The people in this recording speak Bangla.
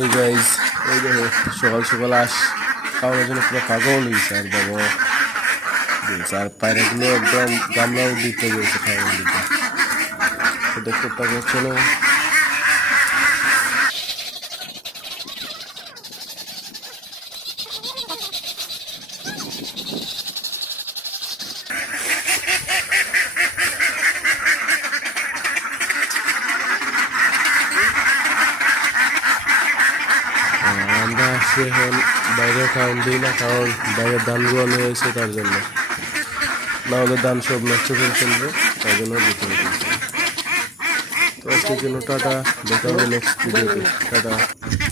এই গাইজ, এই দেখো সকাল সকাল খাওয়ানোর জন্য পুরো পাগল হয়েছে। আর বাবা দিয়েছে, আর পায়রাগুলো একদম গামলাও দিতে গেছে খাওয়ানোর দিকে। তো দেখতে পাবো, চলো। আমরা আসছি এখন, বাইরে খাওয়ান দিই না, কারণ বাইরের ধানগুলো নিয়ে এসে তার জন্য, না হলে ধান সব নষ্ট করে ফেলবে, তাই জন্য দিতে হবে। তো আজকের জন্য টাটা, দেখা হবে নেক্সট ভিডিওতে। টাটা।